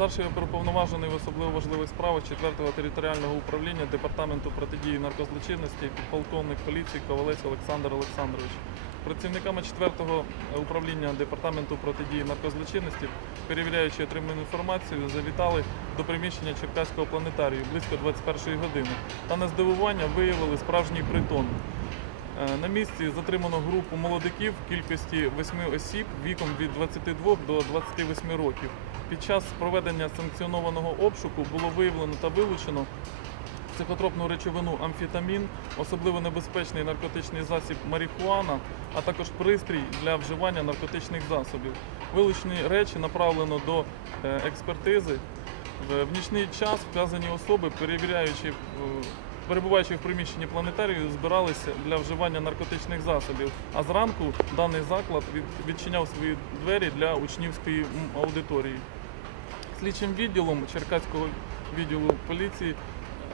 Старший оперуповноважений в особливо важливих справах 4-го територіального управління Департаменту протидії наркозлочинності, підполковник поліції Ковалець Олександр Олександрович. Працівниками 4-го управління Департаменту протидії наркозлочинності, перевіряючи отриману інформацію, завітали до приміщення Черкаського планетарію близько 21-ї години та на здивування виявили справжній притон. Е, На місці затримано групу молодиків в кількості 8 осіб віком від 22 до 28 років. Під час проведення санкціонованого обшуку було виявлено та вилучено психотропну речовину амфетамін, особливо небезпечний наркотичний засіб марихуана, а також пристрій для вживання наркотичних засобів. Вилучені речі направлено до е, експертизи. В в нічний час вказані особи, перевіряючи, е, перебуваючи в приміщенні планетарію, збиралися для вживання наркотичних засобів. А зранку даний заклад відчиняв свої двері для учнівської аудиторії. Слідчим відділом Черкаського відділу поліції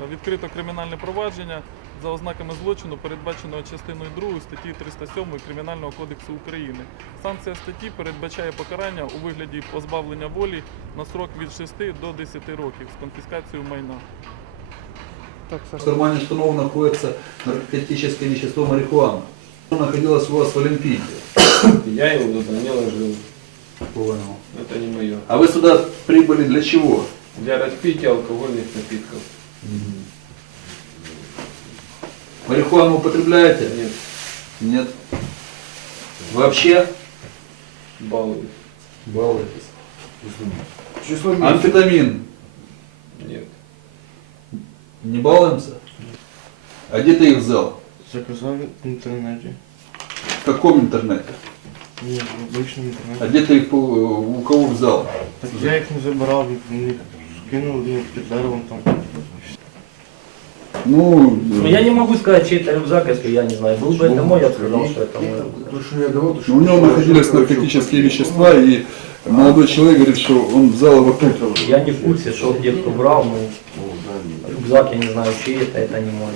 е, відкрито кримінальне провадження за ознаками злочину, передбаченого частиною 2 статті 307 Кримінального кодексу України. Санкція статті передбачає покарання у вигляді позбавлення волі на срок від 6 до 10 років з конфіскацією майна. В кармане штанов находится наркотическое вещество марихуана. Оно находилось у вас в Олимпийке. Я его не ложил. Понял. Это не мое. А вы сюда прибыли для чего? Для распития алкогольных напитков. Марихуану употребляете? Нет, Нет. Вообще? балуюсь. Балуетесь. Число месяцев. Амфетамин? Нет. Не балуемся? А где ты их взял? Заказал в интернете. В каком интернете? Нет, в обычном интернете. А где ты их по- у кого взял? Так я их не забрал, мне скинул, ну, пиздарил там. Ну, Ну, я не могу сказать, чей это рюкзак, если я не знаю. Был бы это мой, я бы сказал, что это мой. То, что я давал, то, что у него находились наркотические вещества, и молодой человек говорит, что он взял его тут. Я не в курсе, что где кто брал, но рюкзак, я не знаю, чей это, это не мой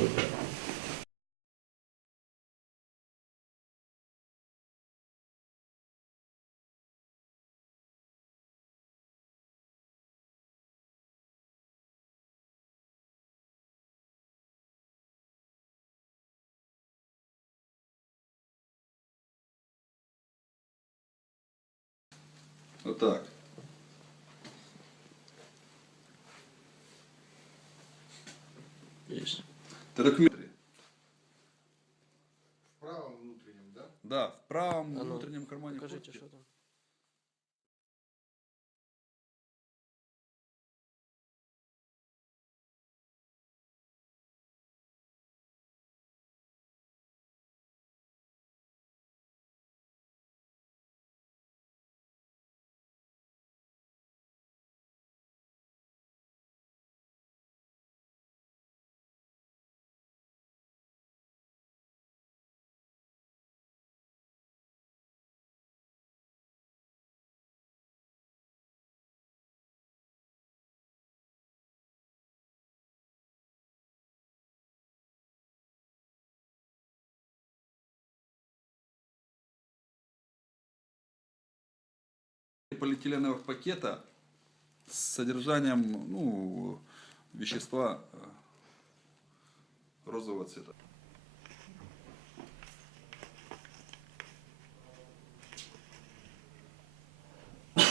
Вот так. Есть. Документы. В правом внутреннем, да? Да, в правом А ну, внутреннем кармане Покажите, куртки. что там. Полиэтиленовых пакета с содержанием ну, вещества э, розового цвета. Так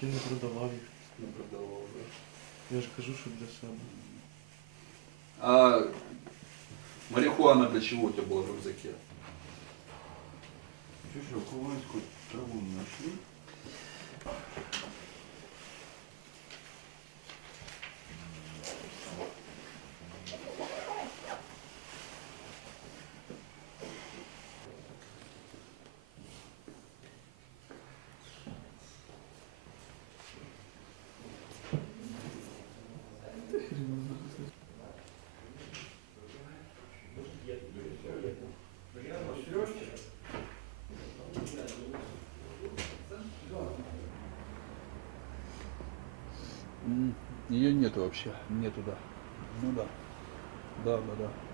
я не продавал их. Не продавал, да. Я же кажу, что для себя. А марихуана для чего у тебя была в рюкзаке? Чушь, алкогольскую Ее нету вообще, нету, да. Ну да. Да, да, да.